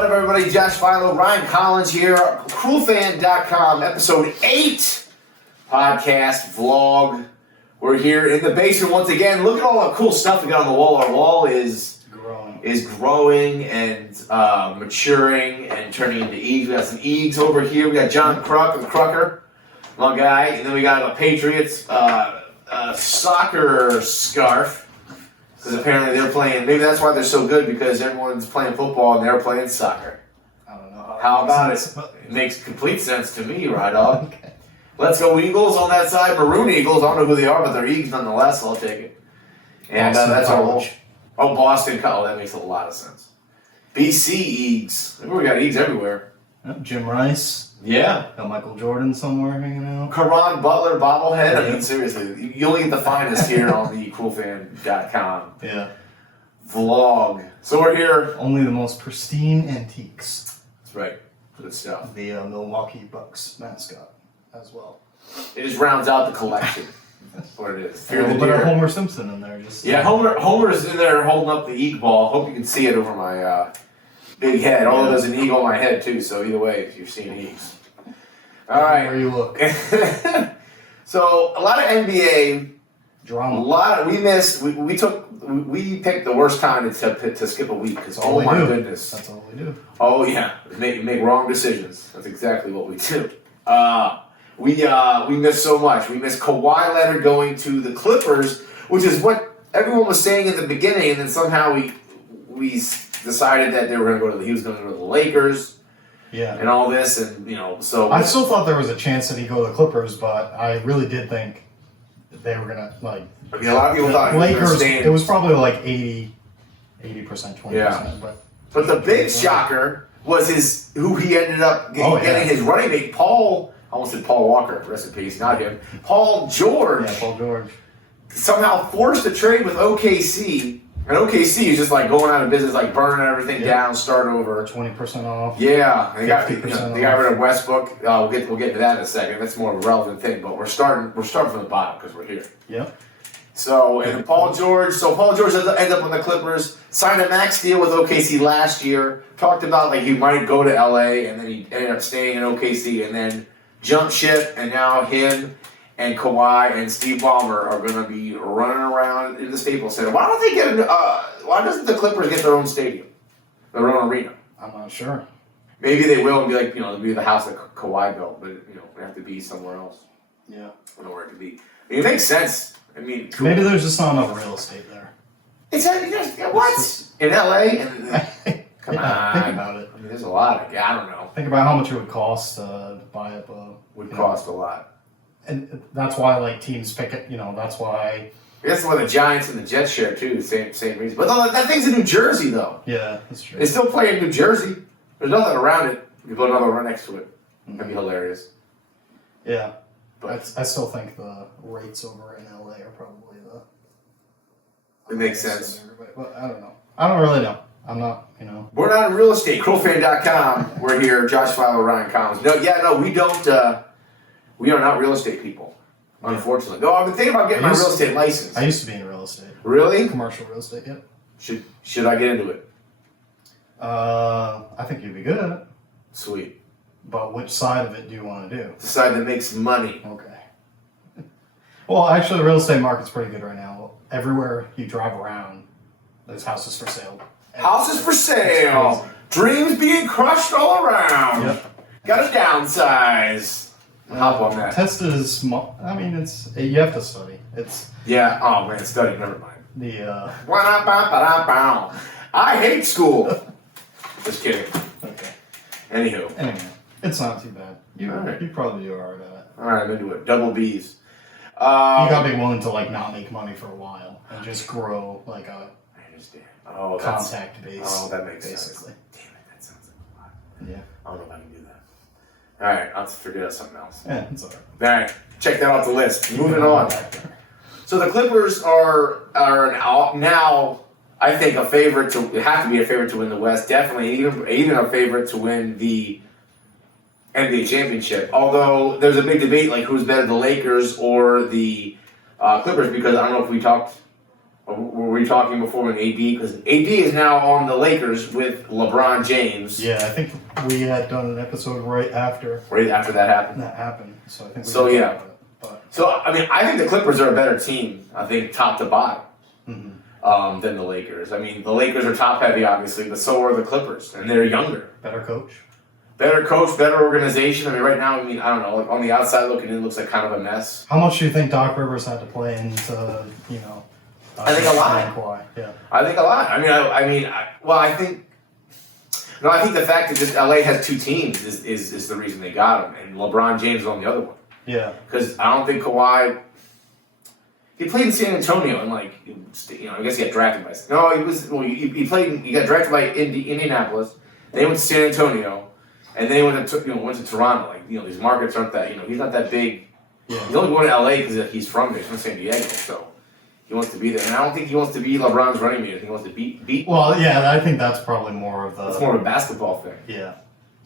What up, everybody? Josh Philo, Ryan Collins here, CruelFan.com, episode 8 podcast vlog. We're here in the basement once again. Look at all the cool stuff we got on the wall. Our wall is growing and maturing and turning into eaves. We got some eaves over here. We got John Crucker, my guy, and then we got a Patriots soccer scarf. Because apparently they're playing, maybe that's why they're so good, because everyone's playing football and they're playing soccer. I don't know. How about it? It makes complete sense to me, right, dog? Okay. Let's go Eagles on that side. Maroon Eagles. I don't know who they are, but they're Eagles nonetheless. I'll take it. And that's our whole. Oh, Boston College. That makes a lot of sense. BC Eagles. We got Eagles everywhere. Jim Rice. Yeah. Got Michael Jordan somewhere hanging out. Karan Butler bobblehead. I mean, seriously, you only get the finest here on the CruelFan.com. Yeah. Vlog. So we're here. Only the most pristine antiques. That's right. Good stuff. The Milwaukee Bucks mascot as well. It just rounds out the collection. That's what it is. A little bit of Homer Simpson in there. Yeah, Homer's in there holding up the Eagle ball. Hope you can see it over my big head. Although there's an eagle on my head too, so either way, if you're seeing Eagles. All right. Where you look. So a lot of NBA drama. We picked the worst time to skip a week because oh my goodness. That's all we do. Oh yeah, make wrong decisions. That's exactly what we do. We missed so much. We missed Kawhi Leonard going to the Clippers, which is what everyone was saying in the beginning, and then somehow we decided that he was going to go to the Lakers. Yeah. And all this, and so I still thought there was a chance that he'd go to the Clippers, but I really did think that they were gonna a lot of people thought Lakers. It was probably like 80%, 20%. Yeah. But the big shocker was who he ended up getting his running mate, Paul. I almost said Paul Walker, rest in peace, not him. Paul George. Yeah, Paul George. Somehow forced a trade with OKC. And OKC is just like going out of business, like burning everything down, start over. 20% off. Yeah, they got rid of Westbrook. We'll get to that in a second. That's more of a relevant thing. But we're starting from the bottom because we're here. Yep. So Paul George ended up on the Clippers. Signed a max deal with OKC last year. Talked about he might go to LA, and then he ended up staying in OKC, and then jumped ship, and now him and Kawhi and Steve Ballmer are going to be running around in the Staples Center. Why don't they why doesn't the Clippers get their own stadium, their own arena? I'm not sure. Maybe they will and be like, it'll be the house that Kawhi built, but it have to be somewhere else. Yeah. I don't know where it could be. It makes sense. I mean, cool. Maybe there's just not enough real estate there. What? In LA? Come on. Think about it. I mean, there's a lot of. I don't know. Think about how much it would cost to buy up a. Would cost a lot. And that's why teams pick it. That's why. That's why the Giants and the Jets share too. Same reason. But that thing's in New Jersey though. Yeah, that's true. They still play in New Jersey. There's nothing around it. You put another one next to it. That'd be hilarious. Yeah, but I still think the rates over in LA are probably the. It makes sense. But I don't know. I don't really know. I'm not. We're not in real estate. CruelFan.com. We're here. Josh Philo, Ryan Collins. No, we don't. We are not real estate people, unfortunately. No, I've been thinking about getting my real estate license. I used to be in real estate. Really? Commercial real estate, yep. Should I get into it? I think you'd be good at it. Sweet. But which side of it do you want to do? The side that makes money. Okay. Well, actually, the real estate market's pretty good right now. Everywhere you drive around, there's houses for sale. Houses for sale. Dreams being crushed all around. Yep. Got to downsize. Hop on that. Test is small. I mean, you have to study. Yeah. Oh man, study. Never mind. I hate school. Just kidding. Okay. Anywho. It's not too bad. You probably do alright at it. All right, I'm into it. Double B's. You gotta be willing to not make money for a while and just grow a. I understand. Oh, contact base. Oh, that makes basically. Sense. Damn it, that sounds like a lot. Yeah. I don't know if I can do that. All right, I'll figure out something else. Yeah, it's alright. All right, check that off the list. Moving on. So the Clippers are now, I think, have to be a favorite to win the West. Definitely, even a favorite to win the NBA championship. Although there's a big debate, who's better, the Lakers or the Clippers, because I don't know if we talked Were we talking before when AD? Because AD is now on the Lakers with LeBron James. Yeah, I think we had done an episode right after that happened. So I think. So I mean, I think the Clippers are a better team. I think top to bottom than the Lakers. I mean, the Lakers are top heavy, obviously, but so are the Clippers, and they're younger. Better coach, better organization. I mean, right now, I don't know. Like on the outside looking in, it looks like kind of a mess. How much do you think Doc Rivers had to play into I think a lot. Yeah. I think a lot. I think the fact that just LA has two teams is the reason they got him, and LeBron James is on the other one. Yeah. Because I don't think Kawhi. He played in San Antonio and I guess he got drafted by. No, he was. Well, he played. He got drafted by Indianapolis. Then he went to San Antonio, and then he went to Toronto. These markets aren't that. He's not that big. Yeah. He's only going to LA because he's from there. He's from San Diego, so. He wants to be there, and I don't think he wants to be LeBron's running mate. He wants to beat. Well, yeah, I think that's probably more of the. It's more of a basketball thing. Yeah,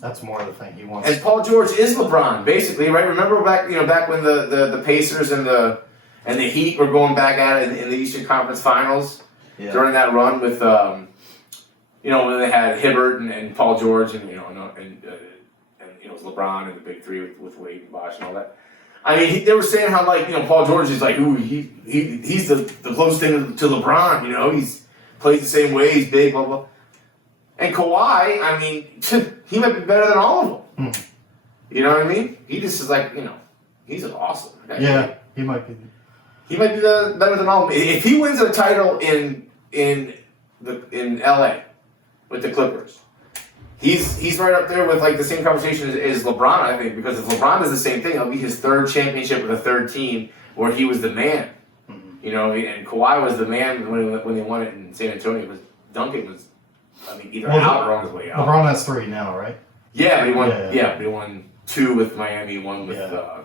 that's more of the thing he wants. And Paul George is LeBron, basically, right? Remember back when the Pacers and the Heat were going back at it in the Eastern Conference Finals during that run with when they had Hibbert and Paul George and it was LeBron and the big three with Wade and Bosh and all that. I mean, they were saying how Paul George is he's the closest thing to LeBron. He's plays the same way. He's big, blah blah. And Kawhi, I mean, he might be better than all of them. You know what I mean? He just is he's just awesome. Yeah, he might be. He might be better than all of them. If he wins a title in LA with the Clippers. He's right up there with the same conversation as LeBron, I think, because if LeBron does the same thing, it'll be his third championship with a third team where he was the man. And Kawhi was the man when they won it in San Antonio. Duncan was, either out or on his way out. LeBron has 3 now, right? Yeah, but he won. But he won 2 with Miami, 1 with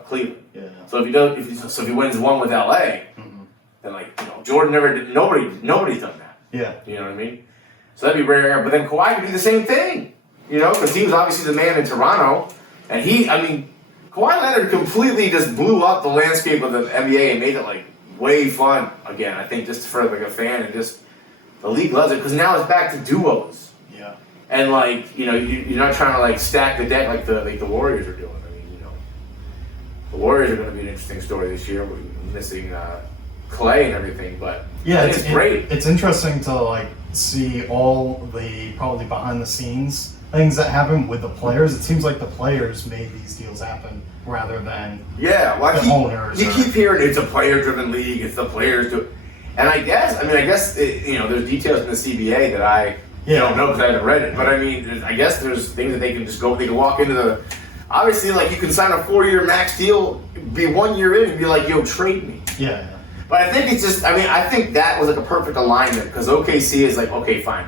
Cleveland. Yeah. So if he wins 1 with LA, then Jordan nobody's done that. Yeah. You know what I mean? So that'd be rare. But then Kawhi could do the same thing. Because he was obviously the man in Toronto. And Kawhi Leonard completely just blew up the landscape of the NBA and made it, way fun again, I think, just for, a fan. And just, the league loves it. Because now it's back to duos. Yeah. And, you're not trying to, stack the deck like the Warriors are doing. The Warriors are going to be an interesting story this year. We're missing Clay and everything. But, yeah, it's great. It's interesting to, see all the probably behind the scenes things that happen with the players. It seems like the players made these deals happen rather than the owners. You keep hearing it's a player-driven league. It's the players do. And I guess there's details in the CBA that I don't know because I haven't read it. But I guess there's things that they can just go. They can walk into the. Obviously, you can sign a 4-year max deal, be 1 year in, and be like, "Yo, trade me." Yeah. But I think it's just. I think that was a perfect alignment because OKC is okay, fine.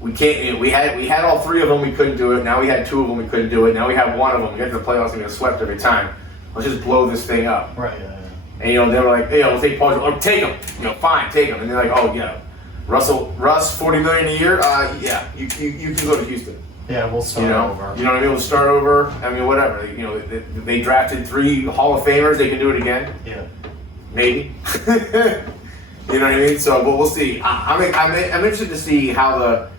We can't. We had all 3 of them. We couldn't do it. Now we had 2 of them. We couldn't do it. Now we have 1 of them. We get to the playoffs and we get swept every time. Let's just blow this thing up. Right. Yeah. And they were like, we'll take Paul George. Take him. Fine, take him. And they're like, oh yeah, Russ, $40 million a year. Yeah, you can go to Houston. Yeah, we'll start over. You know what I mean? We'll start over. Whatever. They drafted 3 Hall of Famers. They can do it again. Yeah. Maybe. You know what I mean? So, but we'll see. I'm interested to see how the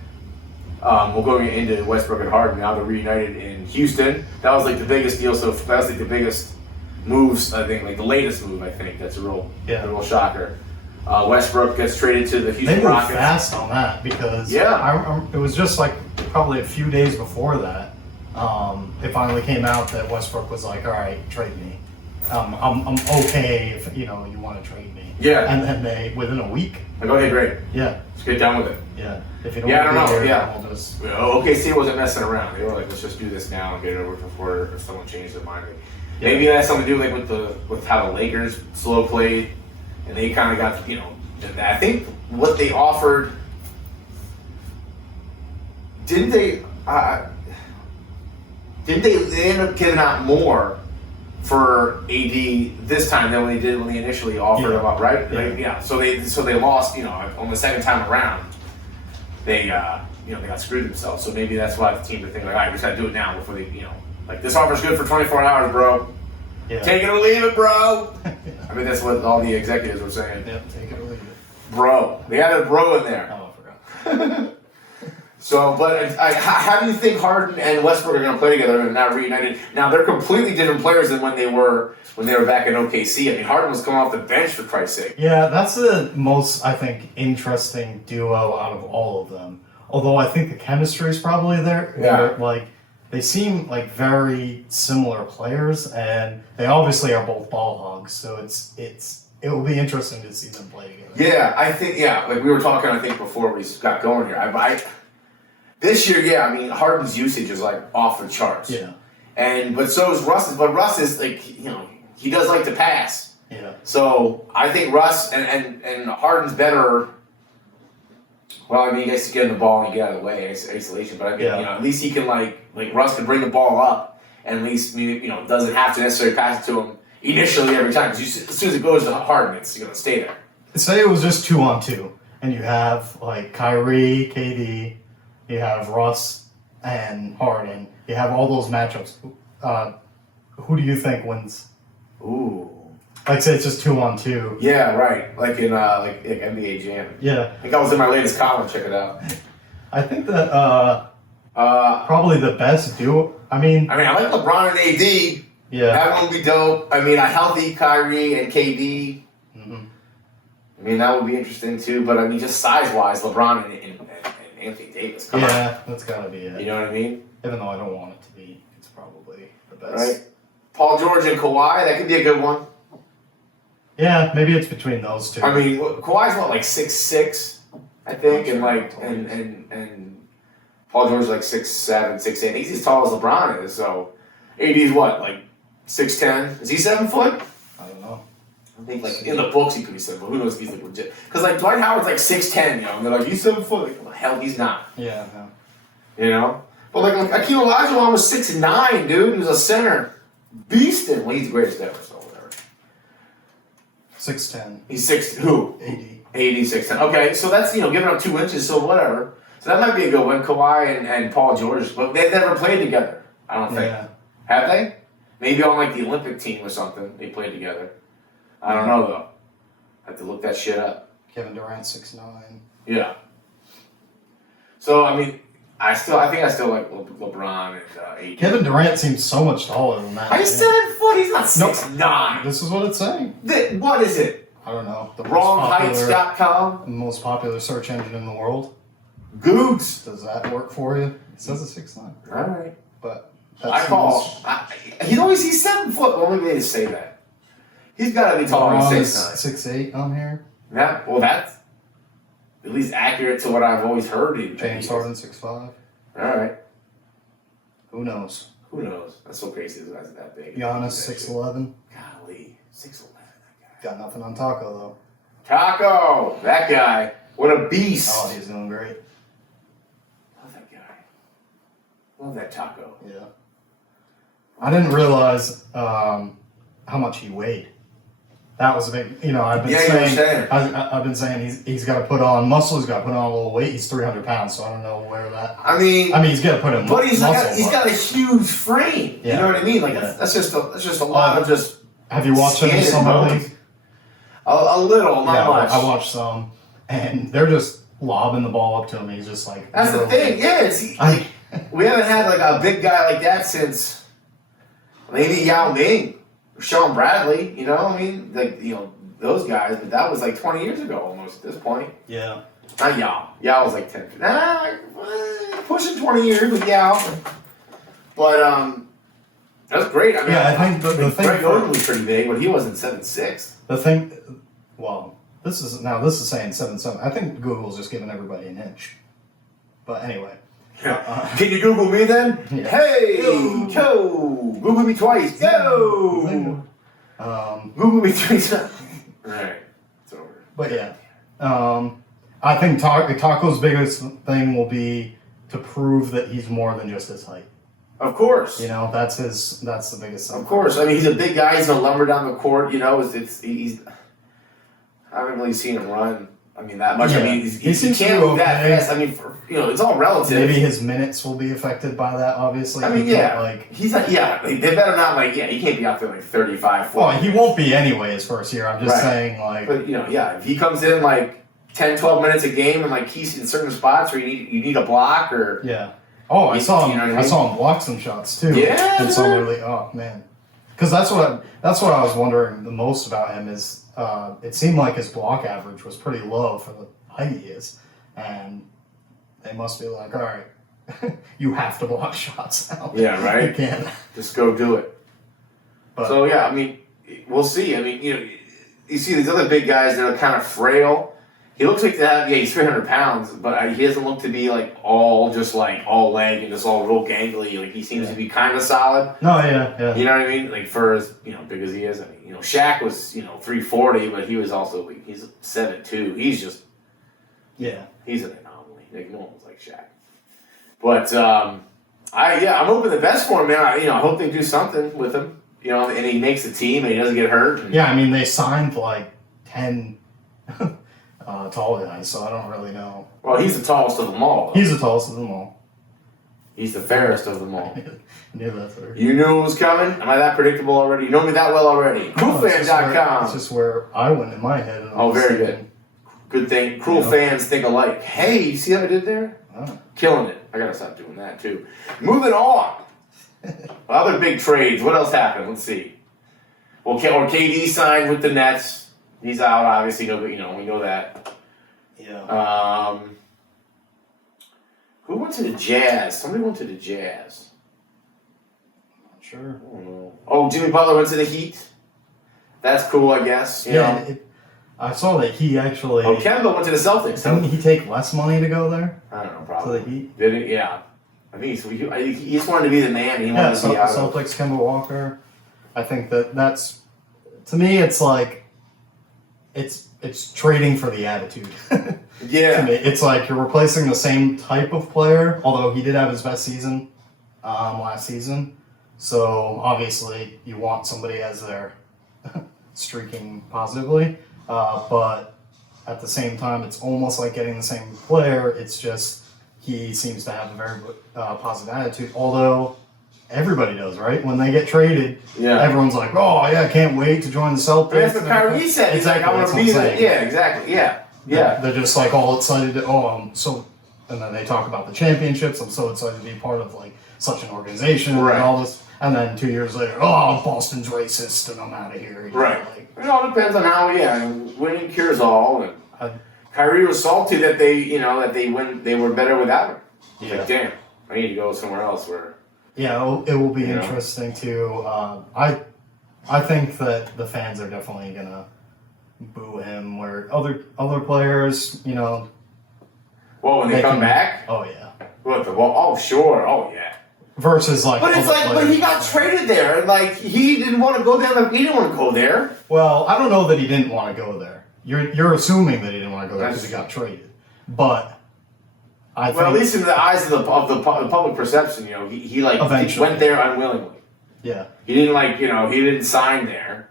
we'll go into Westbrook and Harden now. They're reunited in Houston. That was the biggest deal. So that was the biggest moves. I think the latest move. I think that's a real shocker. Westbrook gets traded to the Houston Rockets. They moved fast on that because it was just probably a few days before that. It finally came out that Westbrook was like, all right, trade me. I'm okay if you want to trade me. Yeah. And then they within a week. Okay, great. Yeah. Let's get done with it. Yeah. If you don't I don't know. Here, we'll just... OKC wasn't messing around. They were like, let's just do this now and get it over before someone changed their mind. Maybe that has something to do with how the Lakers slow played, and they kind of got I think what they offered. Didn't they end up giving out more for AD this time than when they initially offered him up, right? Yeah. So they lost, on the second time around. They got screwed themselves. So maybe that's why the team are thinking all right, we just got to do it now before they, this offer's good for 24 hours, bro. Yeah. Take it or leave it, bro. I mean, that's what all the executives were saying. Yep, take it or leave it. Bro. They added bro in there. Oh, I forgot. So, but how do you think Harden and Westbrook are going to play together and not reunited? Now, they're completely different players than when they were back in OKC. I mean, Harden was coming off the bench, for Christ's sake. Yeah, that's the most, I think, interesting duo out of all of them. Although I think the chemistry is probably there. Yeah. Like, they seem like very similar players, and they obviously are both ball hogs. So it will be interesting to see them play together. Yeah, I think, like we were talking, I think, before we got going here. This year, I mean, Harden's usage is like off the charts. Yeah. But so is Russ's. But Russ is like, he does like to pass. Yeah. So I think Russ and Harden's better. Well, I mean, he gets to get in the ball and get out of the way, isolation. But I mean, at least he can like Russ can bring the ball up, and at least doesn't have to necessarily pass it to him initially every time. Because as soon as it goes to Harden, it's going to stay there. Say it was just 2-on-2, and you have like Kyrie, KD, you have Russ and Harden. You have all those matchups. Who do you think wins? Ooh. Like say it's just 2-on-2. Yeah, right. Like in like NBA Jam. Yeah. I think I was in my latest column. Check it out. I think that probably the best duo. I mean, I like LeBron and AD. Yeah. That would be dope. I mean, a healthy Kyrie and KD. Mm-hmm. I mean, that would be interesting too. But I mean, just size-wise, LeBron and Anthony Davis. Come on. That's gotta be it. You know what I mean? Even though I don't want it to be, it's probably the best. Right. Paul George and Kawhi. That could be a good one. Yeah, maybe it's between those two. I mean, Kawhi's what, like 6'6", I think, and Paul George's like 6'7", 6'8". He's as tall as LeBron is, so AD's what, like 6'10"? Is he 7 foot? I don't know. I think like in the books he could be 7 foot. Who knows if he's like legit? Because like Dwight Howard's like 6'10", and they're like, he's 7 foot. Like, well, hell, he's not. Yeah. No. But like Akeem Olajuwon was 6'9", dude. He was a center, beasting. Well, he's the greatest ever, so whatever. 6'10". He's 6. Who? 6'10". Okay, so that's giving up 2 inches, so whatever. So that might be a good one. Kawhi and Paul George, but they've never played together. I don't think. Yeah. Have they? Maybe on like the Olympic team or something. They played together. I don't know though. I have to look that shit up. Kevin Durant 6'9". Yeah. So I mean, I still like LeBron and AD. Kevin Durant seems so much taller than that. He's 7 foot. He's not 6'9". This is what it's saying. What is it? I don't know. The Wrongheights.com? most popular search engine in the world. Googs. Does that work for you? It says a 6'9". All right. But he's 7 foot. Well, maybe they just say that. He's got to be taller than 6'9". 6'8" on here. Yeah. Well, that's at least accurate to what I've always heard. James Harden 6'5". All right. Who knows? That's so crazy. That's that big. Giannis 6'11". Golly, 6'11". That Got nothing on Taco though. Taco, that guy. What a beast. Oh, he's doing great. Love that guy. Love that Taco. Yeah. I didn't realize how much he weighed. That was a big, I've been saying he's got to put on muscle, he's got to put on a little weight. He's 300 pounds, so I don't know where that. I mean, he's got to put in muscle. He's got a huge frame. Yeah. You know what I mean? Like that's just a lot of just. Have you watched him in Summer League? A little, not much. I watched some, and they're just lobbing the ball up to him. He's just like. That's the thing. Yeah, we haven't had like a big guy like that since maybe Yao Ming. Sean Bradley, those guys, but that was like 20 years ago almost at this point. Yeah. Not Yao. Yao was like 10. Pushing 20 years with Yao. But, that's great. I mean, I think the thing. Greg Oden was pretty big, but he wasn't 7'6". The thing, this is saying 7'7". I think Google's just giving everybody an inch. But anyway. Can you Google me then? Yeah. Hey, yo, Google me twice. Yo, Google me 3 times. Right, it's over. But yeah, I think Taco's biggest thing will be to prove that he's more than just his height. Of course. That's the biggest thing. Of course. I mean, he's a big guy. He's gonna lumber down the court. He's. I haven't really seen him run. I mean, that much. Yeah. I mean, he can't move that fast. I mean, it's all relative. Maybe his minutes will be affected by that, obviously. I mean, he's not, they better not, he can't be out there 35, 40. Well, he won't be anyway his first year. I'm just saying, But, if he comes in, 10, 12 minutes a game in like keys in certain spots where you need a block or Oh, I saw him. You know what I I mean? saw him block some shots too. Yeah. And some really. Oh man. Because that's what I was wondering the most about him is it seemed like his block average was pretty low for the height he is, and they must be like, all right, you have to block shots now. Yeah, right. You can't just go do it. But, so yeah, I mean, we'll see. I mean, you see these other big guys that are kind of frail. He looks like that. Yeah, he's 300 pounds, but he doesn't look to be like all leg and just all real gangly. Like he seems to be kind of solid. No, yeah. You know what I mean? Like for as big as he is. I mean, Shaq was 340, but he was also he's 7'2". He's just he's an anomaly. Like no one was like Shaq. But I'm hoping the best for him, man. I hope they do something with him. And he makes the team and he doesn't get hurt. Yeah, I mean they signed like 10. Tall guys, so I don't really know. Well, he's the tallest of them all. He's the tallest of them all. He's the fairest of them all. I knew that. You knew it was coming? Am I that predictable already? You know me that well already. Cruelfan.com. It's just where I went in my head. Oh, very good. Good thing. Cruel fans think alike. Hey, you see what I did there? Oh. Killing it. I gotta stop doing that too. Moving on. Other big trades. What else happened? Let's see. Well, KD signed with the Nets. He's out, obviously. We know that. Yeah. Who went to the Jazz? Somebody went to the Jazz. Not sure. I don't know. Oh, Jimmy Butler went to the Heat. That's cool, I guess. I saw that he actually. Oh, Kemba went to the Celtics. Didn't he take less money to go there? I don't know, probably. To the Heat? Did he? Yeah. I think he just wanted to be the man. He wanted to be out of Celtics, Kemba Walker. I think that's, to me, it's like, it's trading for the attitude. Yeah. To me, it's like you're replacing the same type of player, although he did have his best season last season. So obviously you want somebody as their streaking positively, but at the same time, it's almost like getting the same player. It's just he seems to have a very positive attitude, although everybody does, right? When they get traded, everyone's like, oh, yeah, I can't wait to join the Celtics. That's what Kyrie said. He's like, I want to be there. Yeah, exactly. Yeah. They're just like all excited to, and then they talk about the championships. I'm so excited to be part of like such an organization and all this. And then 2 years later, Boston's racist and I'm out of here. Right. It all depends on how, winning cures all. And Kyrie was salty that they were better without him. He's like, damn, I need to go somewhere else where. Yeah, it will be interesting too. I think that the fans are definitely gonna boo him. Where other players, Well, when they come back. Oh yeah. What the? Well, oh sure. Oh yeah. Versus like. But it's like, but he got traded there, and like he didn't want to go there. He didn't want to go there. Well, I don't know that he didn't want to go there. You're assuming that he didn't want to go there because he got traded, but. At least in the eyes of the public perception, he went there unwillingly. Yeah. He didn't he didn't sign there.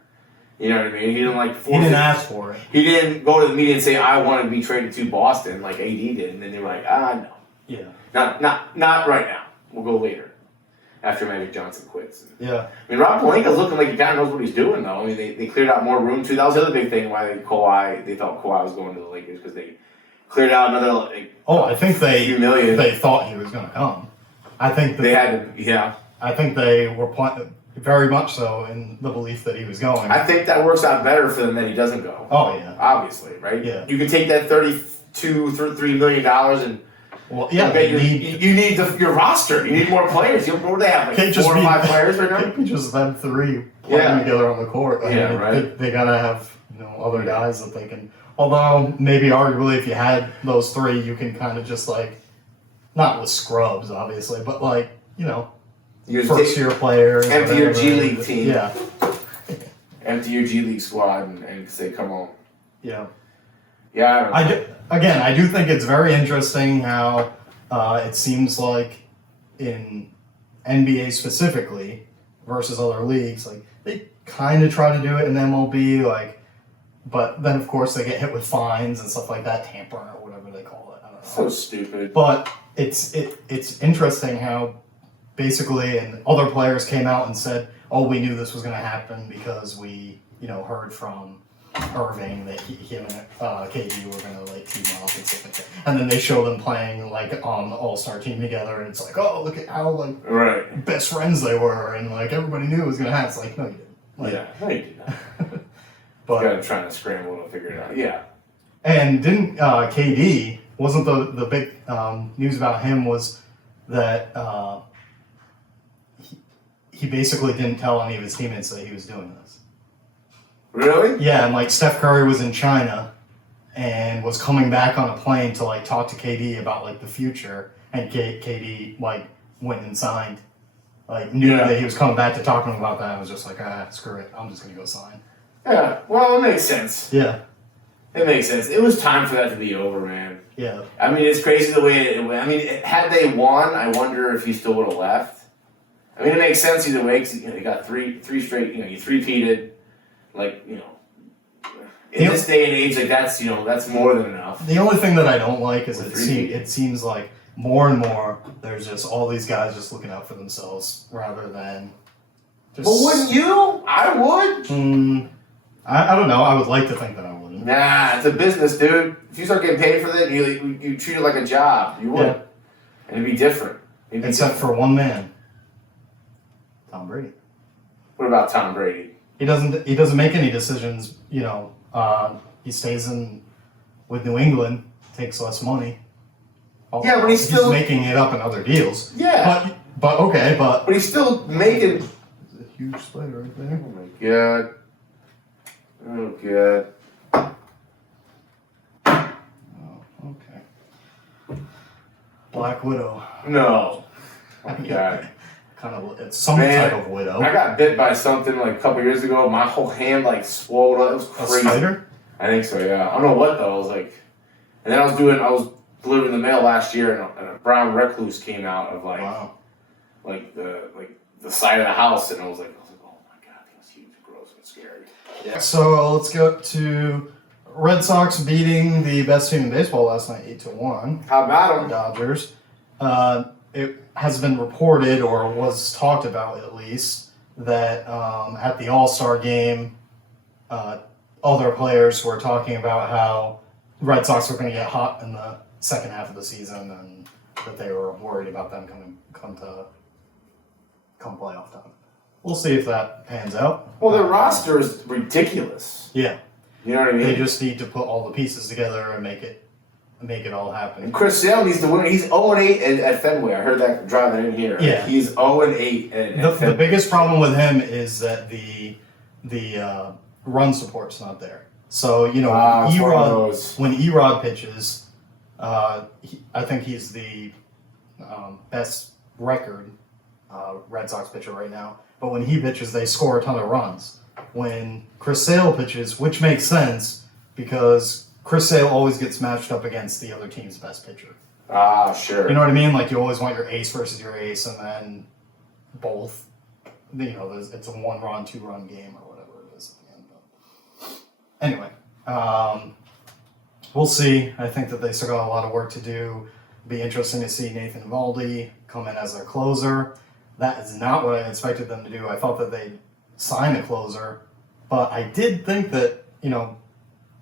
You know what I mean? He didn't He didn't ask for it. He didn't go to the media and say, I want to be traded to Boston like AD did, and then they were like, no. Yeah. Not right now. We'll go later. After Magic Johnson quits. Yeah. I mean, Rob Pelinka's looking like he kind of knows what he's doing, though. I mean, they cleared out more room, too. That was the other big thing why they thought Kawhi was going to the Lakers, because they cleared out another, I think few million. They thought he was going to come. I think they had to, I think they were very much so in the belief that he was going. I think that works out better for them that he doesn't go. Oh, yeah. Obviously, right? Yeah. You can take that $3 million and... Well, yeah, you need your roster. You need more players. What do they have? Like 4 or 5 players right now? Can't be just them 3 playing together on the court. Right. They gotta have other guys that they can. Although maybe arguably, if you had those 3, you can kind of just not with scrubs, obviously, but first year players. Empty your G League team. Yeah. Empty your G League squad and say, come on. Yeah. Yeah, I do think it's very interesting how it seems like in NBA specifically versus other leagues, they kind of try to do it in MLB, but then of course they get hit with fines and stuff like that, tampering or whatever they call it. I don't know. So stupid. But it's interesting how basically, and other players came out and said, "Oh, we knew this was going to happen because we heard from." Irving that him and KD were gonna like team up and stuff like that. And then they show them playing like on the All-Star team together, and it's like, oh, look at how like best friends they were, and like everybody knew it was gonna happen. It's like, no, you didn't. Like, no, you did not. But you got trying to scramble to figure it out. Yeah. And didn't KD wasn't the big news about him was that he basically didn't tell any of his teammates that he was doing this. Really? Yeah, and like Steph Curry was in China and was coming back on a plane to like talk to KD about like the future, and KD like went and signed. Like knew that he was coming back to talk to him about that. I was just like, screw it, I'm just gonna go sign. Yeah, well, it makes sense. Yeah. It makes sense. It was time for that to be over, man. Yeah. I mean, it's crazy the way it went. I mean, had they won, I wonder if he still would have left. I mean, it makes sense either way, because, you got three straight, you three-peated, like, in this day and age, like, that's more than enough. The only thing that I don't like is it seems like more and more there's just all these guys just looking out for themselves rather than just... But wouldn't you? I would. I don't know. I would like to think that I wouldn't. Nah, it's a business, dude. If you start getting paid for that, you treat it like a job. You would. Yeah. And it'd be different. Except for one man. Tom Brady. What about Tom Brady? He doesn't make any decisions, he stays with New England, takes less money. Yeah, but he's still making it up in other deals. Yeah. But he's still making... There's a huge spider right there. Oh my god. Oh god. Oh, okay. Black Widow. No. Oh my god. It's some type of widow. I got bit by something like a couple years ago. My whole hand like swelled up. It was crazy. A spider? I think so. Yeah. I don't know what though. I was like, and then I was delivering the mail last year, and a brown recluse came out of like the side of the house, and I was like, oh my god, it was huge, gross, and scary. Yeah. So let's go to Red Sox beating the best team in baseball last night, 8-1. How about them? Dodgers. It has been reported, or was talked about at least, that at the All-Star game, other players were talking about how Red Sox were going to get hot in the second half of the season, and that they were worried about them come playoff time. We'll see if that pans out. Well, their roster is ridiculous. Yeah. You know what I mean? They just need to put all the pieces together and make it all happen. And Chris Sale needs to win. He's 0-8 at Fenway. I heard that driving in here. Yeah. He's 0-8 at Fenway. The biggest problem with him is that the run support's not there. So, when Erod pitches, I think he's the best record Red Sox pitcher right now. But when he pitches, they score a ton of runs. When Chris Sale pitches, which makes sense because Chris Sale always gets matched up against the other team's best pitcher. Ah, sure. You know what I mean? Like, you always want your ace versus your ace, and then both, it's a 1-run, 2-run game, or whatever it is at the end. But anyway, we'll see. I think that they still got a lot of work to do. Be interesting to see Nathan Eovaldi come in as their closer. That is not what I expected them to do. I thought that they'd sign a closer, but I did think that,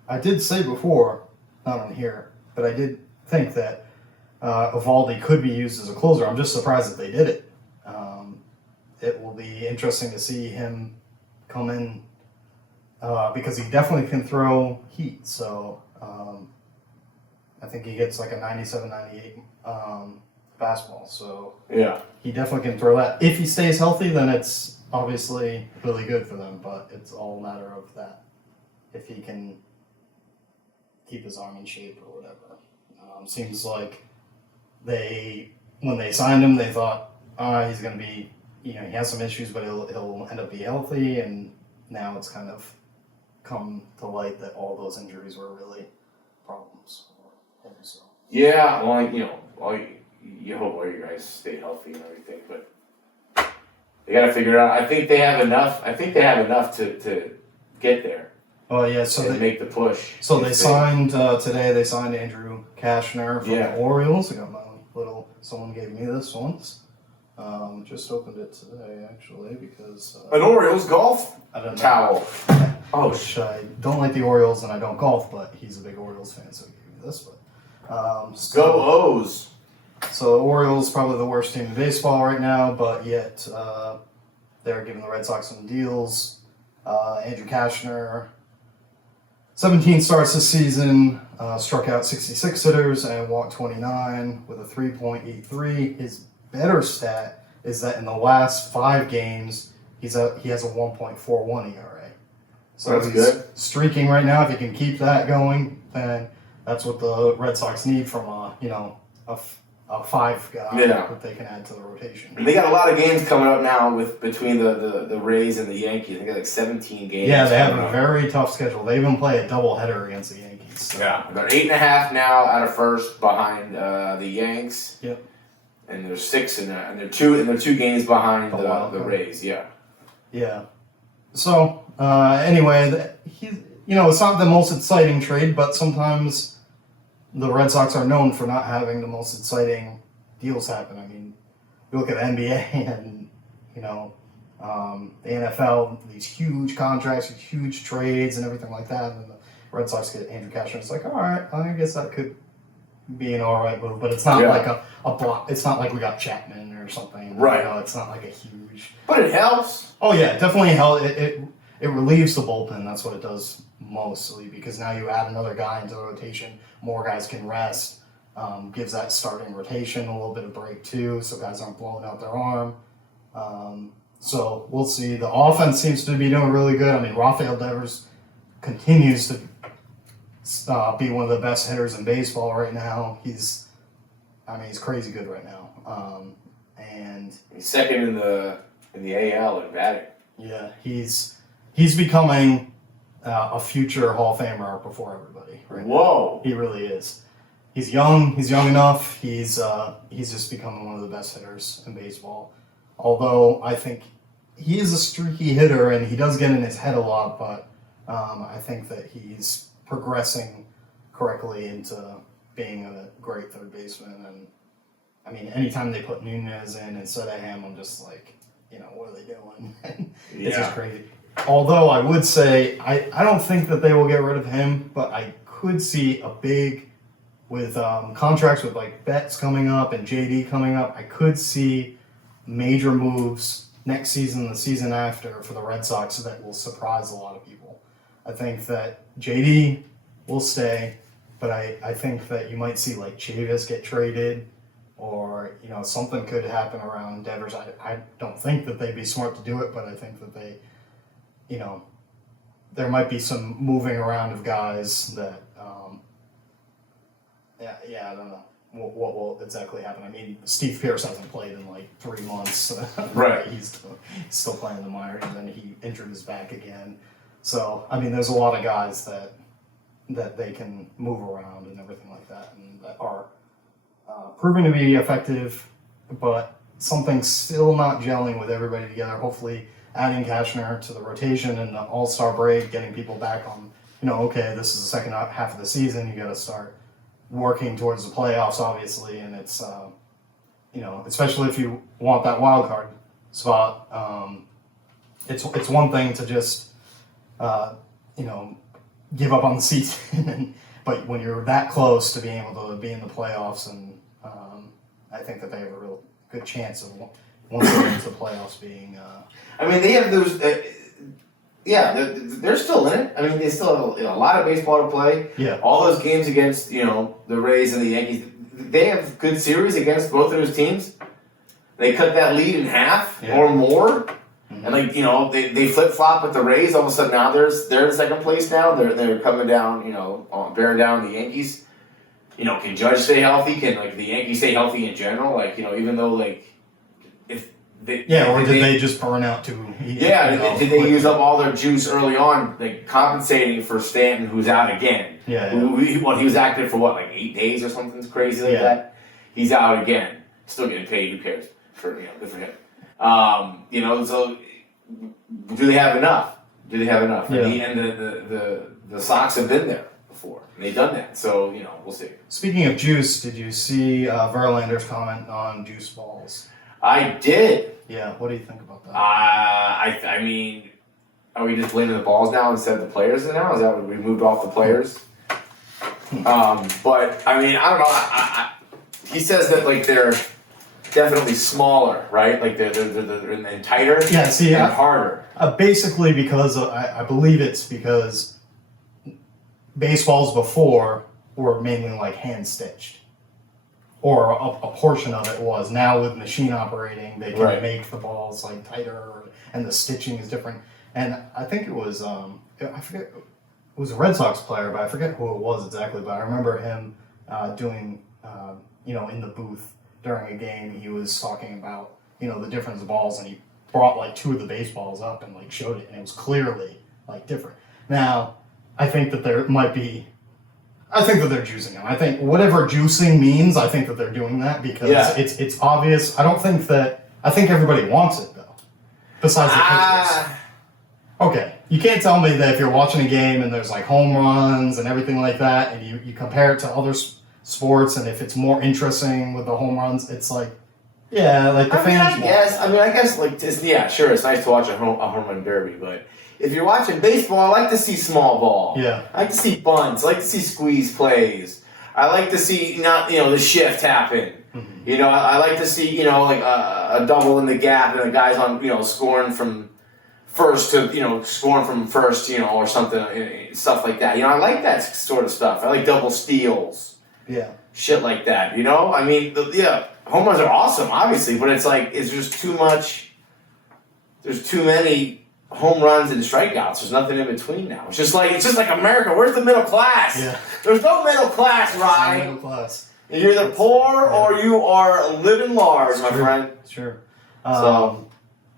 I did say before, not on here, but I did think that Eovaldi could be used as a closer. I'm just surprised that they did it. It will be interesting to see him come in because he definitely can throw heat. So I think he gets like a 97, 98 fastball. So yeah, he definitely can throw that. If he stays healthy, then it's obviously really good for them, but it's all a matter of that. If he can keep his arm in shape or whatever. Seems like when they signed him, they thought, he's going to be, he has some issues, but he'll end up being healthy, and now it's kind of come to light that all those injuries were really problems for him. So. Yeah, well, you hope all you guys stay healthy and everything, but they got to figure it out. I think they have enough to get there. Oh yeah, so they make the push. So they signed today. They signed Andrew Kashner from the Orioles. I got my little. Someone gave me this once. Just opened it today, actually, because... An Orioles golf towel. Oh, I don't like the Orioles, and I don't golf, but he's a big Orioles fan, so he gave me this. But Go O's. So the Orioles probably the worst team in baseball right now, but yet they're giving the Red Sox some deals. Andrew Kashner, 17 starts this season, struck out 66 hitters and walked 29 with a 3.83. His better stat is that in the last 5 games, he has a 1.41 ERA. So that's he's good. Streaking right now. If he can keep that going, then that's what the Red Sox need from a 5 guy that they can add to the rotation. And they got a lot of games coming up now between the Rays and the Yankees. They got like 17 games. Yeah, they have a very tough schedule. They even play a doubleheader against the Yankees. So. Yeah, they're 8.5 now out of first behind the Yanks. Yep. And they're 6 and they're 2 games behind the Rays. Yeah. Yeah. So anyway, it's not the most exciting trade, but sometimes the Red Sox are known for not having the most exciting deals happen. I mean, you look at the NBA and, the NFL, these huge contracts, these huge trades and everything like that, and the Red Sox get Andrew Kashner. It's like, all right, I guess that could be an all right move, but it's not like a block. It's not like we got Chapman or something. Right. It's not like a huge... But it helps. Oh, yeah, it definitely helps. It relieves the bullpen. That's what it does mostly, because now you add another guy into the rotation, more guys can rest, gives that starting rotation a little bit of break too, so guys aren't blowing out their arm. So we'll see. The offense seems to be doing really good. I mean, Rafael Devers continues to be one of the best hitters in baseball right now. He's crazy good right now. And he's second in the AL in batting. Yeah, he's becoming a future Hall of Famer before everybody. Right Whoa! Now. He really is. He's young. He's young enough. He's just becoming one of the best hitters in baseball. Although I think he is a streaky hitter and he does get in his head a lot, but I think that he's progressing correctly into being a great third baseman. And I mean, anytime they put Nunez in instead of him, I'm just like, what are they doing? It's just crazy. Although I would say, I don't think that they will get rid of him, but I could see with contracts with like Betts coming up and JD coming up, I could see major moves next season, the season after for the Red Sox that will surprise a lot of people. I think that JD will stay, but I think that you might see like Chavis get traded, or something could happen around Devers. I don't think that they'd be smart to do it, but I think that they, there might be some moving around of guys that, I don't know what will exactly happen. I mean, Steve Pearce hasn't played in like 3 months. Right. He's still playing in the minors, and then he injured his back again. So, I mean, there's a lot of guys that they can move around and everything like that, and that are proving to be effective, but something's still not gelling with everybody together. Hopefully, adding Kashner to the rotation and the All-Star break, getting people back on, okay, this is the second half of the season, you got to start working towards the playoffs, obviously, and it's, especially if you want that wild card spot, it's one thing to just, give up on the season, but when you're that close to being able to be in the playoffs, and I think that they have a real good chance of once they get into the playoffs being. I mean, they have those. They're still in it. I mean, they still have a lot of baseball to play. Yeah. All those games against the Rays and the Yankees, they have good series against both of those teams. They cut that lead in half or more. Mm-hmm. And they flip flop with the Rays. All of a sudden now they're in second place now. They're coming down, bearing down the Yankees. Can Judge stay healthy? Can the Yankees stay healthy in general? Even though if they did they just burn out too? Did they use up all their juice early on, compensating for Stanton, who's out again? He was active for 8 days or something crazy like that. He's out again, still getting paid. Who cares? Good for him. So do they have enough? Yeah. And the Sox have been there before. They've done that. So, we'll see. Speaking of juice, did you see Verlander's comment on juice balls? I did. Yeah, what do you think about that? I mean, are we just blaming the balls now instead of the players now? Is that what we moved off the players? But I mean, I don't know. He says that like they're definitely smaller, right? Like they're and tighter. Yeah, see, and harder. Basically, because I believe it's because baseballs before were mainly like hand stitched, or a portion of it was. Now with machine operating, they can make the balls like tighter, and the stitching is different. And I think it was I forget, it was a Red Sox player, but I forget who it was exactly. But I remember him doing in the booth during a game, he was talking about the difference of balls, and he brought like two of the baseballs up and like showed it, and it was clearly like different. Now, I think that they're juicing them. I think whatever juicing means, I think that they're doing that because it's obvious. I think everybody wants it though. Besides the pitchers. Okay, you can't tell me that if you're watching a game and there's like home runs and everything like that, and you compare it to other sports, and if it's more interesting with the home runs, it's like, like the fans. I guess like sure, it's nice to watch a home run derby, but if you're watching baseball, I like to see small ball. Yeah. I like to see bunts. I like to see squeeze plays. I like to see the shift happen. Mm-hmm. I like to see like a double in the gap and the guys on scoring from first to scoring from first or something, stuff like that. I like that sort of stuff. I like double steals. Yeah. Shit like that. I mean, home runs are awesome, obviously, but it's like it's just too much. There's too many home runs and strikeouts. There's nothing in between now. It's just like America. Where's the middle class? Yeah. There's no middle class, Ryan. No middle class. You're either poor or you are living large, my friend. Sure.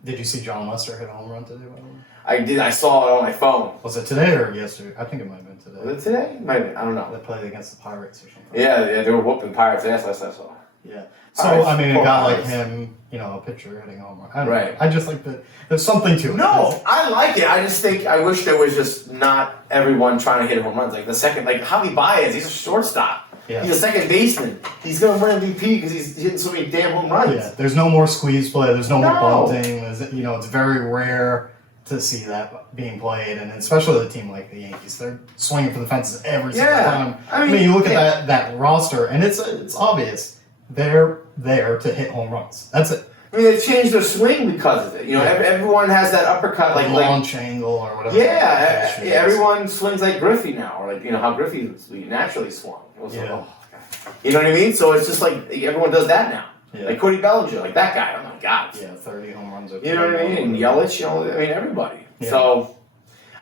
Did you see John Lester hit a home run today, by the way? I did. I saw it on my phone. Was it today or yesterday? I think it might have been today. Was it today? Might have been. I don't know. They played against the Pirates or something. Yeah, they were whooping Pirates. That's what I saw. Yeah. So, I mean, a guy like him, a pitcher hitting a home run. I don't know. I just like that. There's something to it. No, I like it. I just think I wish there was just not everyone trying to hit home runs. Like the second, like Javi Baez, he's a shortstop. Yeah. He's a second baseman. He's going to win MVP because he's hitting so many damn home runs. Yeah. There's no more squeeze play. There's no more bunting. It's very rare to see that being played, and especially with a team like the Yankees, they're swinging for the fences every single time. I mean, you look at that roster, and it's obvious they're there to hit home runs. That's it. I mean, they changed their swing because of it. Everyone has that uppercut, like launch angle or whatever. Yeah, everyone swings like Griffey now, or like how Griffey naturally swung. You know what I mean? So it's just like everyone does that now. Yeah. Like Cody Bellinger, like that guy. Oh my God. Yeah, 30 home runs. You know what I mean? And Yelich, everybody. Yeah. So,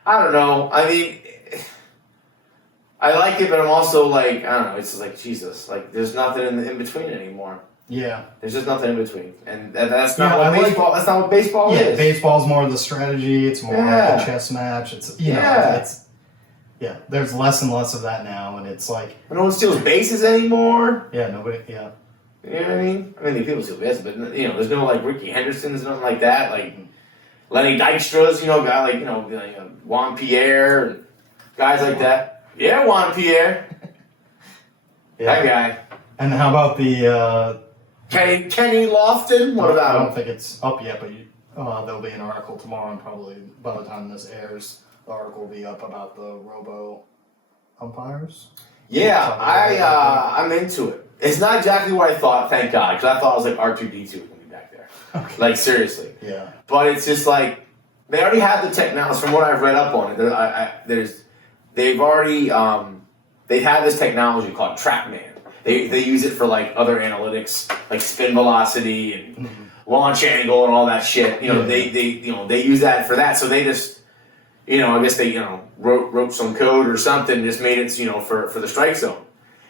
I don't know. I mean, I like it, but I'm also like, I don't know. It's just like, Jesus. Like, there's nothing in between anymore. Yeah. There's just nothing in between. And that's not what baseball that's not what baseball is. Yeah, baseball's more of the strategy. It's more like a chess match. It's, there's less and less of that now, and it's like... No one steals bases anymore. Yeah, nobody, You know what I mean? I mean, people steal bases, but, there's no, like, Ricky Hendersons, nothing like that. Like, Lenny Dykstra's, guy like, Juan Pierre, and guys like that. Yeah, Juan Pierre. That guy. And how about the... Kenny Lofton? What about him? I don't think it's up yet, but there'll be an article tomorrow, and probably by the time this airs, the article will be up about the Robo Umpires. Yeah, I'm into it. It's not exactly what I thought, thank God, because I thought it was like R2D2 was going to be back there. Okay. Like, seriously. Yeah. But it's just like, they already have the technology, from what I've read up on it, they've already, they have this technology called TrackMan. They use it for like other analytics, like spin velocity and launch angle and all that shit. They use that for that. So they just, I guess they, wrote some code or something, just made it, for the strike zone.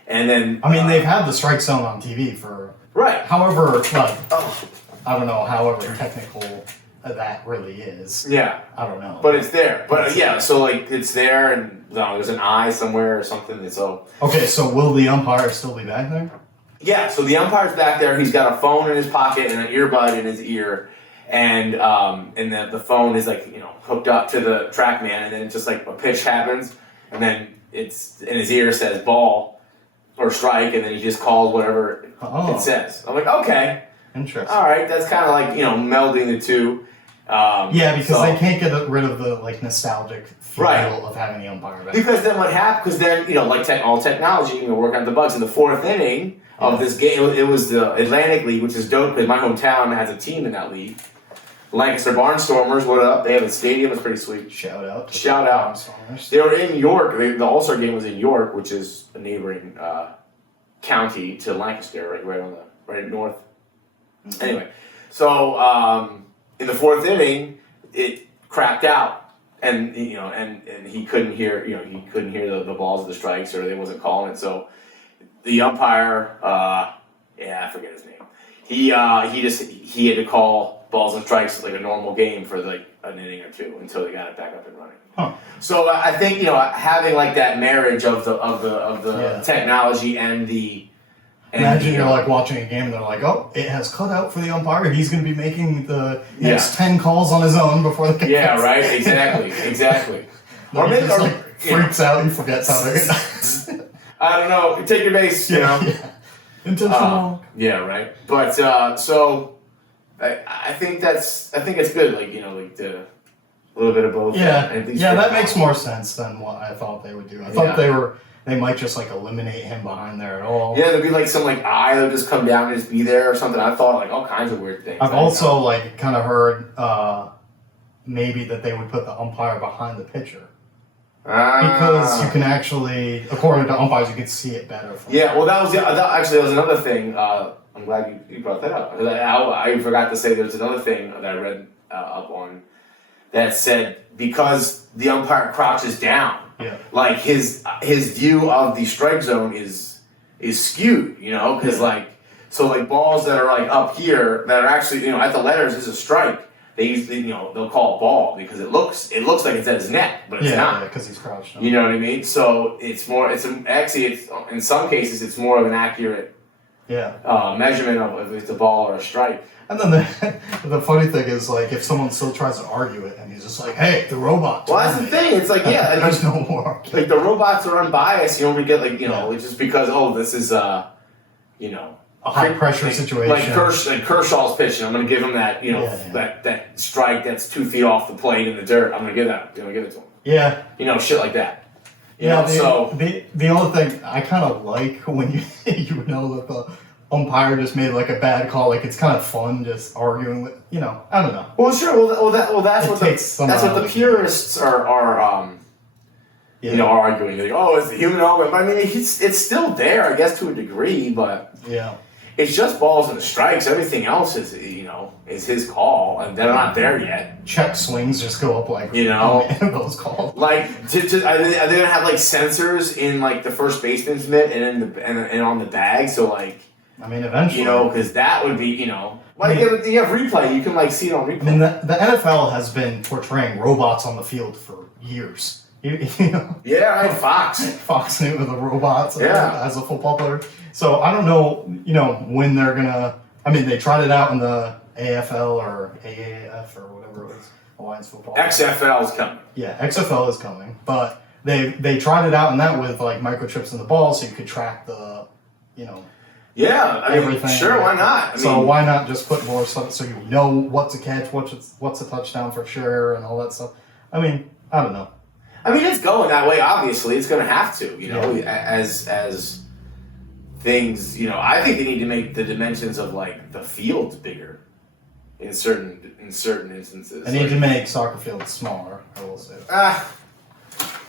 And then... I mean, they've had the strike zone on TV for... Right. However, like, I don't know, however technical that really is. Yeah. I don't know. But it's there. But so like, it's there and there's an eye somewhere or something. So... Okay, so will the umpire still be back there? Yeah, so the umpire's back there. He's got a phone in his pocket and an earbud in his ear. And the phone is like, hooked up to the TrackMan, and then just like a pitch happens, and then it's in his ear says ball or strike, and then he just calls whatever it says. I'm like, okay. Interesting. All right, that's kind of like melding the two. Because they can't get rid of the nostalgic feel of having the umpire back. Because then what happened? Because then all technology, work out the bugs in the fourth inning of this game. It was the Atlantic League, which is dope because my hometown has a team in that league. Lancaster Barnstormers, what up? They have a stadium. It's pretty sweet. Shout out. Barnstormers. They were in York. The All-Star game was in York, which is a neighboring county to Lancaster, right north. Mm-hmm. Anyway, so in the fourth inning, it crapped out, and he couldn't hear the balls of the strikes, or they wasn't calling it. So the umpire, I forget his name. He had to call balls and strikes like a normal game for like an inning or two until they got it back up and running. Huh. So I think having like that marriage of the technology and the imagine you're like watching a game and they're like, oh, it has cut out for the umpire. He's going to be making the next 10 calls on his own before the game. Yeah, right. Exactly. Or maybe freaks out and forgets how to. I don't know. Take your base. Intentional. Right. But so I think it's good. A little bit of both. That makes more sense than what I thought they would do. I thought they might just eliminate him behind there at all. Yeah, there'd be some eye that would just come down and just be there or something. I thought all kinds of weird things. I've also kind of heard maybe that they would put the umpire behind the pitcher. Because you can actually, according to umpires, you can see it better. That was another thing. I'm glad you brought that up. I forgot to say there's another thing that I read up on that said because the umpire crouches down, his view of the strike zone is skewed, because balls that are up here that are actually at the letters is a strike. They'll call it ball because it looks like it's at his neck, but it's not. Yeah, because he's crouched. You know what I mean? So it's in some cases it's more of an accurate measurement of if it's a ball or a strike. And then the funny thing is if someone still tries to argue it and he's just like, hey, the robot. Well, that's the thing. It's there's no more. The robots are unbiased. You don't get it's just because this is a high pressure situation. Like Kershaw's pitching. I'm going to give him that that strike that's 2 feet off the plate in the dirt. I'm going to give it to him. Yeah. Shit like that. The only thing I kind of like when you know that the umpire just made a bad call. It's kind of fun just arguing with I don't know. Well, sure. That's what the purists are arguing. It's the human element. I mean, it's still there, I guess, to a degree, but it's just balls and strikes. Everything else is his call, and they're not there yet. Check swings just go up those calls. Are they gonna have sensors in the first baseman's mitt and on the bag? So eventually, because that would be you have replay. You can see it on replay. The NFL has been portraying robots on the field for years. Fox. Fox knew the robots as a football player. So I don't know, when they're gonna. They tried it out in the AFL or AAF or whatever it was, Alliance Football. XFL is coming. Yeah, XFL is coming, but they tried it out in that with microchips in the ball, so you could track the, everything. Sure, why not? Why not just put more stuff so you know what to catch, what's a touchdown for sure, and all that stuff. I don't know. It's going that way. Obviously, it's going to have to. As things. I think they need to make the dimensions of the fields bigger. In certain instances, they need to make soccer fields smaller. I will say.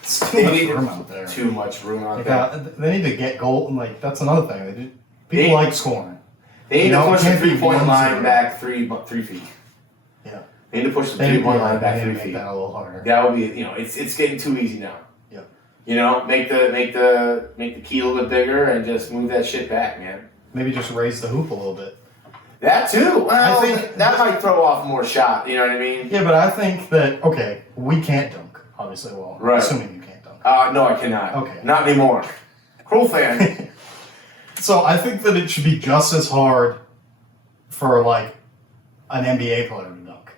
It's too much room out there. Too much room out there. They need to get goal. And that's another thing. People like scoring. They need to push the 3-point line back 3 feet. Yeah. They need to push the 3-point line back 3 feet. Make that a little harder. That would be, it's getting too easy now. Yeah. Make the key a little bit bigger and just move that shit back, man. Maybe just raise the hoop a little bit. That too. Well, I think that might throw off more shot. You know what I mean? Yeah, but I think that we can't dunk. Obviously, right. Assuming you can't dunk. No, I cannot. Okay. Not anymore. Cruel fan. So I think that it should be just as hard for an NBA player to dunk,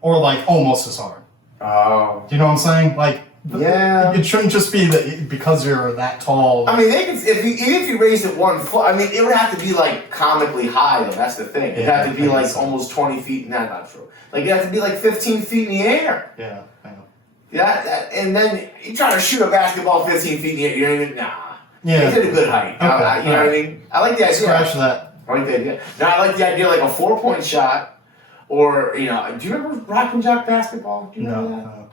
or almost as hard. Oh. Do you know what I'm saying? Yeah. It shouldn't just be that because you're that tall. I mean, they can, even if you raised it 1 foot, I mean, it would have to be like comically high, though. That's the thing. It'd have to be like almost 20 feet. Not true. Like, it'd have to be like 15 feet in the air. Yeah, I know. Yeah, and then you try to shoot a basketball 15 feet in the air, you don't even, nah. Yeah. It's at a good height. Okay. You know what I mean? I like the idea. Scratch that. I like the idea. No, I like the idea like a 4-point shot, or, do you remember Rock and Jock basketball? Do you remember that? No.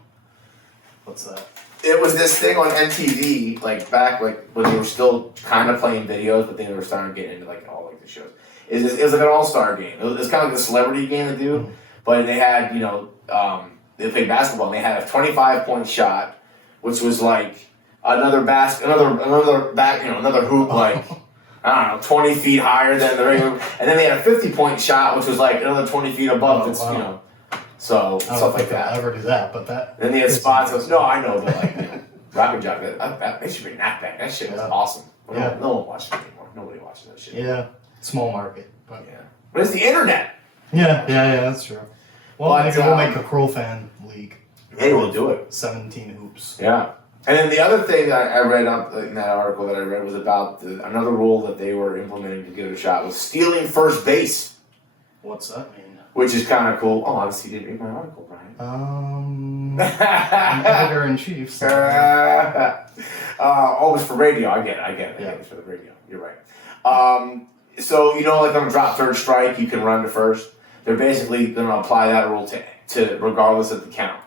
What's that? It was this thing on MTV, like back when they were still kind of playing videos, but they were starting to get into like all like the shows. It was like an all-star game. It was kind of like the celebrity game they do, but they had they played basketball and they had a 25-point shot, which was like another hoop like I don't know 20 feet higher than the regular, and then they had a 50-point shot, which was like another 20 feet above. So stuff like that. I'll ever do that, but that. Then they had spots. No, I know, but like Rock and Jock, they should bring that back. That shit was awesome. No one watches it anymore. Nobody watches that shit. Yeah, small market, but but it's the internet. Yeah, that's true. Well, maybe we'll make a Crow fan league. Hey, we'll do it. 17 hoops. Yeah. And then the other thing that I read up in that article that I read was about another rule that they were implementing to give it a shot was stealing first base. What's that mean? Which is kind of cool. Oh, obviously you didn't read my article, Brian. I'm editor-in-chief. So. Oh, it's for radio. I get it. Yeah. It's for the radio. You're right. So, like on a drop third strike, you can run to first. They're basically going to apply that rule to regardless of the count.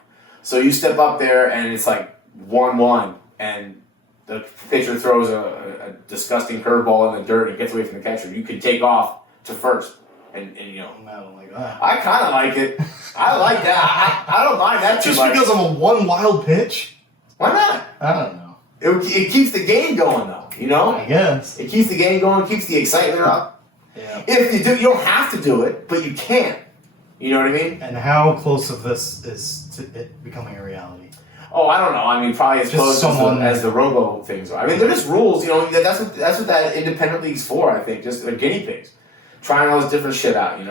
So you step up there and it's like 1-1, and the pitcher throws a disgusting curveball in the dirt and gets away from the catcher. You could take off to first. And I don't like that. I kind of like it. I like that. I don't mind that too Just much. because of a one wild pitch? Why not? I don't know. It keeps the game going, though. I guess. It keeps the game going, keeps the excitement up. Yeah. If you do, you don't have to do it, but you can. You know what I mean? And how close of this is to it becoming a reality? Oh, I don't know. I mean, probably as close as the Robo things are. I mean, they're just rules. That's what that independent league's for. I think just guinea pigs. Trying all this different shit out, I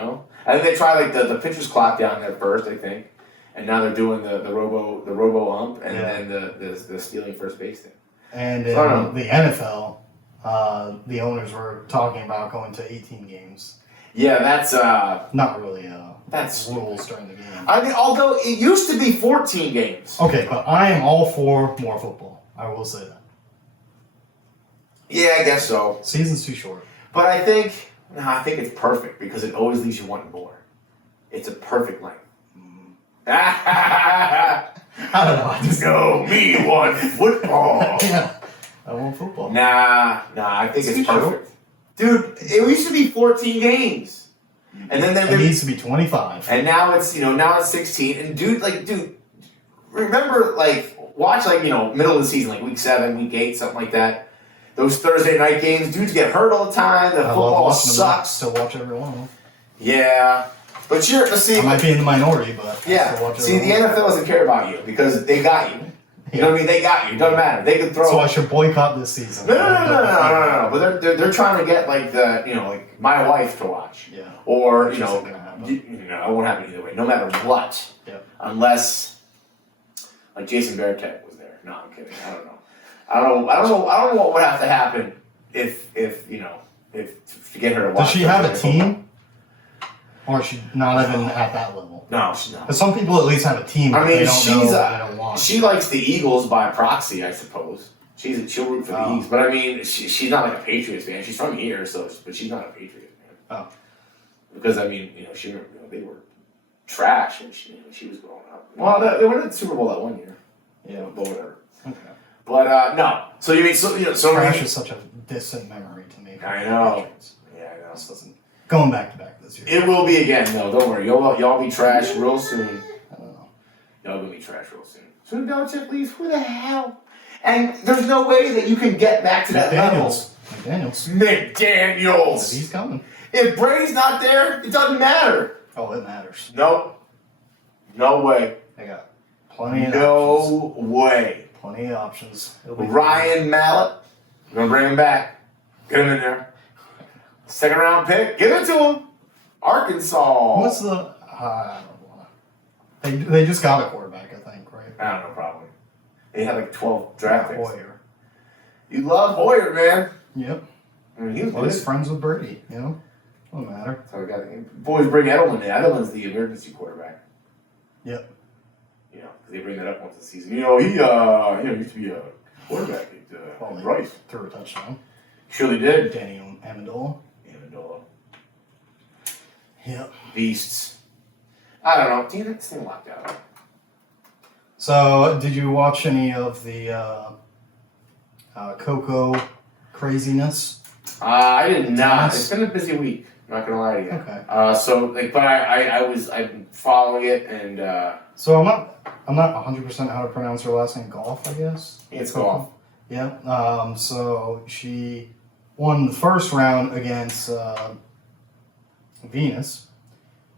think they tried like the pitcher's clock down there first, I think, and now they're doing the Robo Ump and then the stealing first base thing. And in the NFL, the owners were talking about going to 18 games. Yeah, that's not really that's rules during the game. I mean, although it used to be 14 games. Okay, but I am all for more football. I will say that. Yeah, I guess so. Season's too short. But I think it's perfect because it always leaves you wanting more. It's a perfect length. I don't know. I just go, me want football. Yeah, I want football. Nah, I think it's perfect. Dude, it used to be 14 games. And then it needs to be 25. And now it's 16. And dude, remember, watch, middle of the season, like week 7, week 8, something like that. Those Thursday night games, dudes get hurt all the time. The football sucks. Still watch every one of them. Yeah. But I might be in the minority, but yeah. See, the NFL doesn't care about you because they got you. You know what I mean? They got you. It doesn't matter. They can throw. So I should boycott this season. No. But they're trying to get my wife to watch. Yeah. Or it won't happen either way. No matter what. Yep. Unless Jason Varitek was there. No, I'm kidding. I don't know. I don't know what would have to happen if to get her to watch. Does she have a team? Or is she not even at that level? No, she's not. Because some people at least have a team. I mean, they don't want. She likes the Eagles by proxy, I suppose. She'll root for the Eagles, but I mean, she's not like a Patriots fan. She's from here, but she's not a Patriots fan. Oh, because I mean, they were trash when she was growing up. Well, they went to the Super Bowl that one year. Yeah, but whatever. Okay. But no. So you mean so trash is such a distant memory to me. I know. Yeah, I know. This doesn't going back to back this year. It will be again, though. Don't worry. Y'all be trash real soon. I don't know. Y'all gonna be trash real soon. So when Belichick leaves, who the hell? And there's no way that you can get back to that level. McDaniels. He's coming. If Brady's not there, it doesn't matter. Oh, it matters. Nope. No way. They got plenty of options. No way. Plenty of options. Ryan Mallett. We're going to bring him back. Get him in there. 2nd round pick. Give it to him. Arkansas. What's the... I don't know. They just got a quarterback, I think, right? I don't know, probably. They had like 12 draft picks. Hoyer. You love Hoyer, man. Yep. I mean, he's friends with Brady, you know? Doesn't matter. So we got boys bring Edelman in. Edelman's the emergency quarterback. Yep. You know, they bring that up once a season. You know, he used to be a quarterback at Rice. Threw a touchdown. Surely did. Danny Amendola. Yep. Beasts. I don't know. Damn, this thing locked out. So, did you watch any of the Coco craziness? I did not. It's been a busy week. I'm not gonna lie to you. Okay. But I've been following it and. So I'm not 100% how to pronounce her last name. Gauff, I guess. It's Gauff. Yeah. So she won the first round against Venus,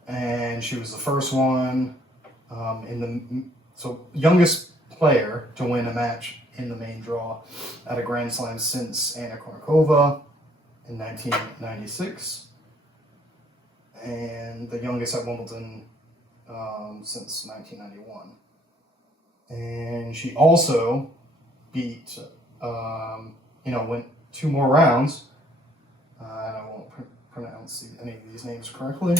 and she was the first one youngest player to win a match in the main draw at a Grand Slam since Anna Kournikova in 1996, and the youngest at Wimbledon since 1991. And she also beat, went 2 more rounds, and I won't pronounce any of these names correctly,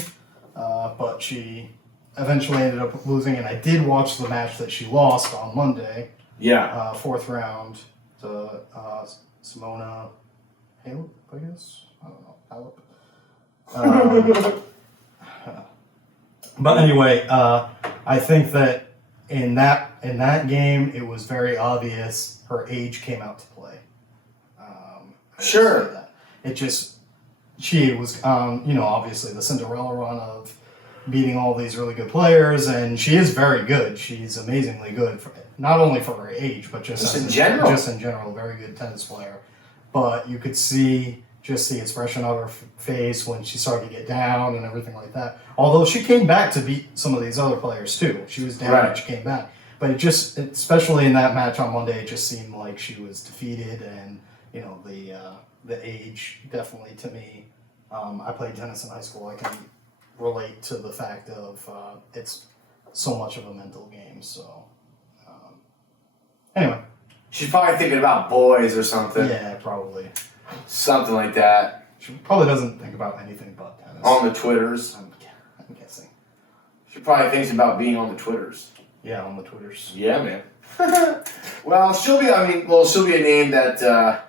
but she eventually ended up losing, and I did watch the match that she lost on Monday. Yeah. 4th round to Simona Halep, I guess? I don't know. Halep. But anyway, I think that in that game, it was very obvious her age came out to play. Sure. That. It just, she was, obviously the Cinderella run of beating all these really good players, and she is very good. She's amazingly good, not only for her age, but just in general. Just in general, very good tennis player. But you could see just the expression of her face when she started to get down and everything like that. Although she came back to beat some of these other players too. She was down and she came back. But it just, especially in that match on Monday, it just seemed like she was defeated, and the age definitely to me. I played tennis in high school. I can relate to the fact of it's so much of a mental game. So anyway, she's probably thinking about boys or something. Yeah, probably. Something like that. She probably doesn't think about anything but tennis. On the Twitters. I'm guessing. She probably thinks about being on the Twitters. Yeah, on the Twitters. Yeah, man. Well, she'll be a name that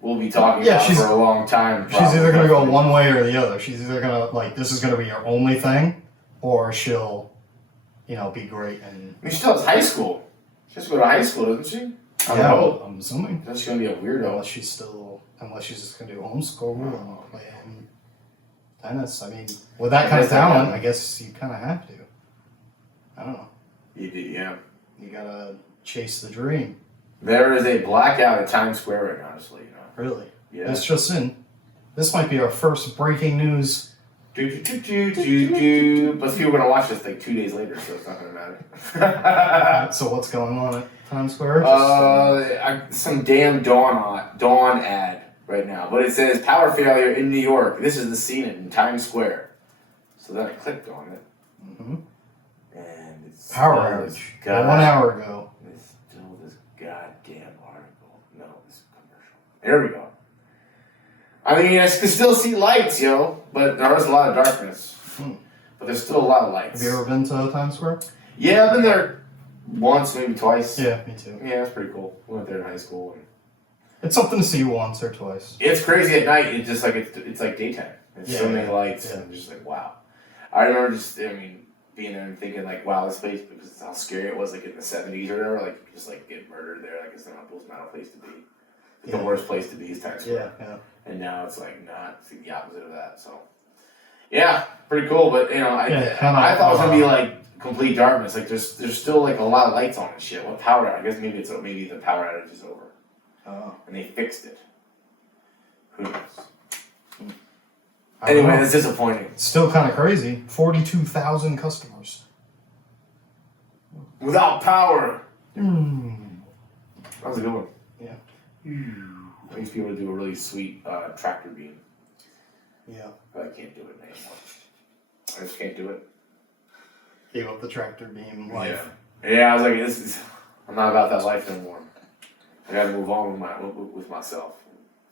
we'll be talking about for a long time. She's either going to go one way or the other. She's either going to, this is going to be her only thing, or she'll, be great. And I mean, she still has high school. She has to go to high school, doesn't she? I'm assuming. She's going to be a weirdo. Unless she's just going to do homeschool and play tennis. I mean, with that kind of talent, I guess you kind of have to. I don't know. You do, yeah. You got to chase the dream. There is a blackout at Times Square right now, just to let you know. Really? Yeah. It's just in. This might be our first breaking news. But people are going to watch this 2 days later, so it's not going to matter. So what's going on at Times Square? Some damn Dawn ad right now. But it says, power failure in New York. This is the scene in Times Square. So then I clicked on it. Mm-hmm. And it's power outage. 1 hour ago. It's still this goddamn article. No, this commercial. There we go. I mean, I can still see lights, but there is a lot of darkness. But there's still a lot of lights. Have you ever been to Times Square? Yeah, I've been there once, maybe twice. Yeah, me too. Yeah, it's pretty cool. We went there in high school. It's something to see once or twice. It's crazy at night. It's just it's like daytime. It's so many lights, and just wow. I remember being there and thinking wow, this place, because how scary it was in the 70s or whatever. You could just get murdered there. It's not the most metal place to be. The worst place to be is Times Square. Yeah. And now it's not. It's the opposite of that. So, yeah, pretty cool. But I thought it was gonna be complete darkness. There's still a lot of lights on and shit. What power outage? I guess maybe the power outage is over. Oh. And they fixed it. Who knows? Anyway, it's disappointing. It's still kind of crazy. 42,000 customers. Without power. That was a good one. Yeah. I used to be able to do a really sweet tractor beam. Yeah. But I can't do it anymore. I just can't do it. Gave up the tractor beam life. Yeah, I was like, this is... I'm not about that life anymore. I got to move on with myself.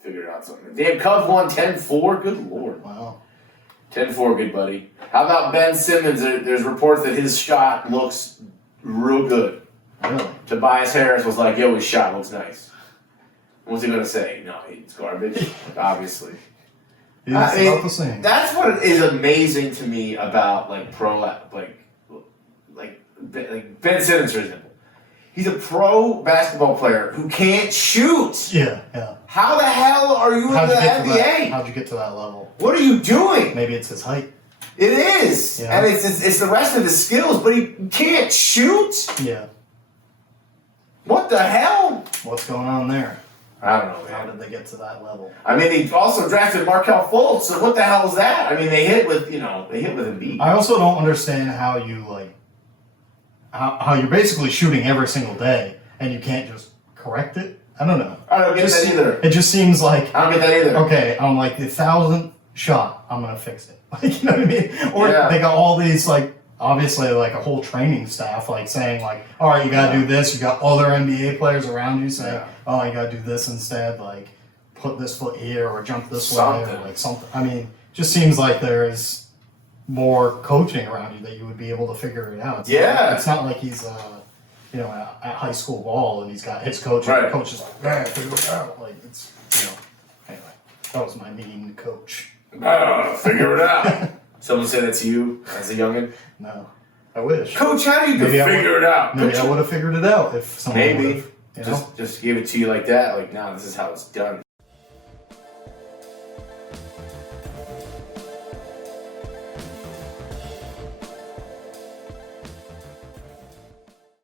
Figure out something. Damn, Cubs won 10-4. Good Lord. Wow. 10-4, good buddy. How about Ben Simmons? There's reports that his shot looks real good. Really? Tobias Harris was like, yo, his shot looks nice. What's he going to say? No, it's garbage. Obviously. It's about the same. That's what is amazing to me about like Ben Simmons, for example. He's a pro basketball player who can't shoot. Yeah. How the hell are you in the NBA? How'd you get to that level? What are you doing? Maybe it's his height. It is. Yeah. And it's the rest of his skills, but he can't shoot? Yeah. What the hell? What's going on there? I don't know, man. How did they get to that level? I mean, they also drafted Markelle Fultz, so what the hell is that? I mean, they hit with Embiid. I also don't understand how you, how you're basically shooting every single day, and you can't just correct it. I don't know. I don't get that either. It just seems like... I don't get that either. Okay, on the 1,000th shot, I'm going to fix it. You know what I mean? Or they got all these, obviously, a whole training staff, saying, all right, you got to do this. You got other NBA players around you saying, oh, you got to do this instead. Put this foot here or jump this way or something. I mean, just seems like there's more coaching around you that you would be able to figure it out. It's not like he's, at high school ball and he's got his coach and the coach is figure it out. Anyway, that was my mean coach. Figure it out. Someone said that to you as a youngin'? No. I wish. Coach, how do you figure it out? Maybe I would have figured it out if someone Maybe. Just give it to you like that. Nah, this is how it's done.